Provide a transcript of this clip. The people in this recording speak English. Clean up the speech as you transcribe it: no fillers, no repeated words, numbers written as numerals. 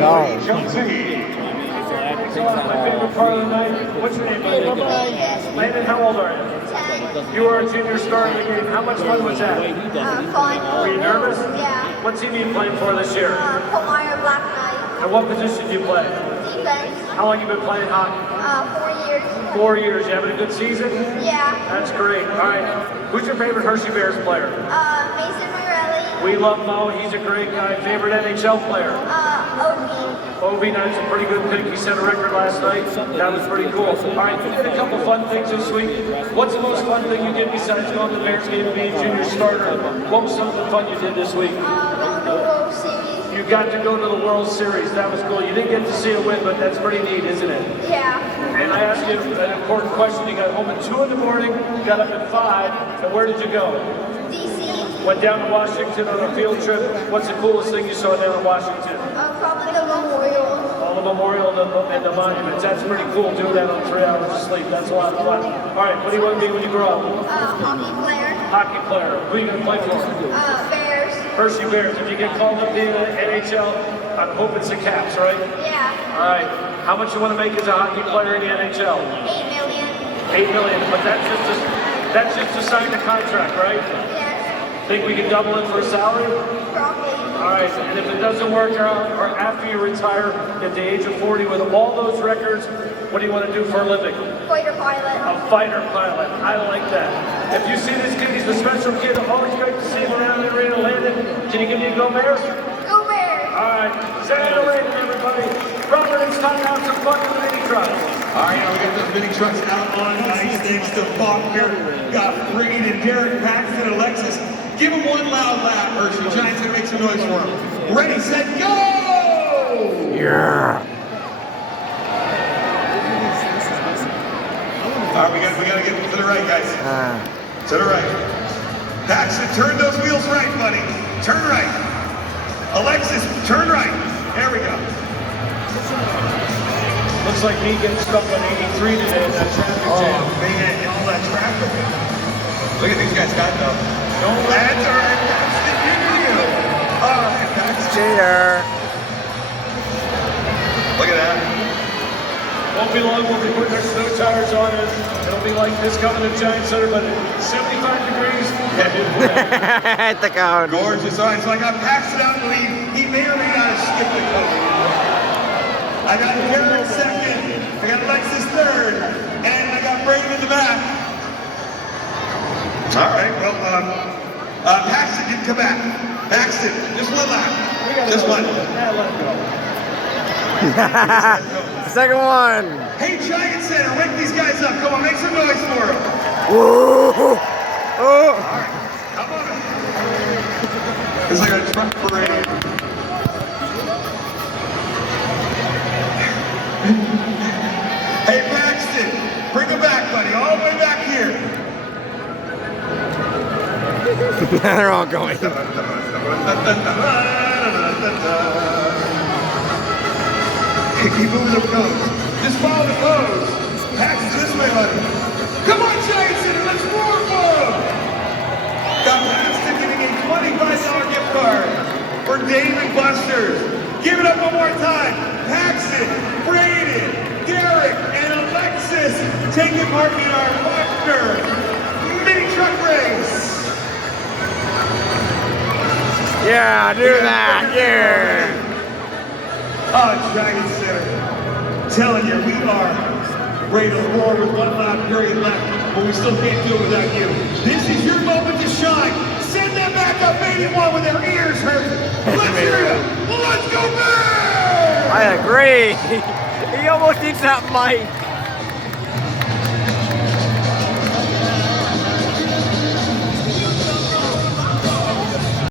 No. My favorite part of the night. What's your name, Landon? Landon, how old are you? 10. You were a junior star in the game. How much fun was that? Fun. Were you nervous? Yeah. What team are you playing for this year? Pomar Black Knight. And what position do you play? Defense. How long have you been playing hockey? 4 years. 4 years. You having a good season? Yeah. That's great. All right. Who's your favorite Hershey Bears player? Mason Morelli. We love Mo. He's a great guy. Favorite NHL player? Ovi. Ovi, that's a pretty good pick. He set a record last night. That was pretty cool. All right, you did a couple fun things this week. What's the most fun thing you did besides going to the Bears game and being junior starter? What was something fun you did this week? Going to the World Series. You got to go to the World Series. That was cool. You didn't get to see a win, but that's pretty neat, isn't it? Yeah. And I asked you an important question. You got home at 2 in the morning, got up at 5, and where did you go? DC. Went down to Washington on a field trip. What's the coolest thing you saw down in Washington? Probably the memorial. All the memorial and the monuments. That's pretty cool, doing that on 3 hours of sleep. That's a lot of fun. All right, what do you want to be when you grow up? Hockey player. Hockey player. Who are you going to play for? Bears. Hershey Bears. If you get called up to the NHL, I'm hoping it's the Caps, right? Yeah. All right. How much you want to make as a hockey player in the NHL? 8 million. 8 million, but that's just to sign the contract, right? Yes. Think we can double it for a salary? Probably. All right, and if it doesn't work out, or after you retire at the age of 40 with all those records, what do you want to do for a living? Fighter pilot. A fighter pilot. I like that. If you see this kid, he's a special kid. Always great to see him around the arena. Landon, can you give me a go, Bears? Go Bears. All right, say hello, Landon, everybody. Robert, it's time to have some fun with the mini trucks. All right, now we got those mini trucks out on ice. Thanks to Faulkner. Got Reed and Derek Paxton and Alexis. Give them one loud lap, Hershey. Giants gonna make some noise for them. Ready, set, go! Yeah. All right, we gotta get to the right, guys. To the right. Paxton, turn those wheels right, buddy. Turn right. Alexis, turn right. There we go. Looks like me getting stuck on 83 today in that traffic jam. Man, and all that traffic. Look at these guys got though. That's all right, Paxton, you. All right, Paxton. Cheater. Look at that. Won't be long, we'll be putting our snow tires on it. It'll be like this coming to Giant Center, but 75 degrees. Hit the cone. Gorgeous. All right, so I got Paxton out in the lead. He may or may not have skipped the cone. I got Derek second. I got Alexis third. And I got Braden in the back. All right, well, Paxton can come back. Paxton, just one lap. Just one. Second one. Hey, Giant Center, wake these guys up. Come on, make some noise for them. Woo! Oh. All right, come on. It's like a truck parade. Hey, Paxton, bring them back, buddy. All the way back here. They're all going. Keep moving the pose. Just follow the pose. Paxton this way, buddy. Come on, Giant Center, let's roar for him. Got Paxton getting a $25 gift card for Dave and Buster's. Give it up one more time. Paxton, Braden, Derek, and Alexis taking part in our Faulkner mini truck race. Yeah, do that. Yeah. Oh, Giant Center. Telling you, we are ready to roar with one loud period left, but we still can't do it without you. This is your moment to shine. Send them back up 81 with their ears hurt. Let's hear it. Let's go, Bears! I agree. He almost needs that mic.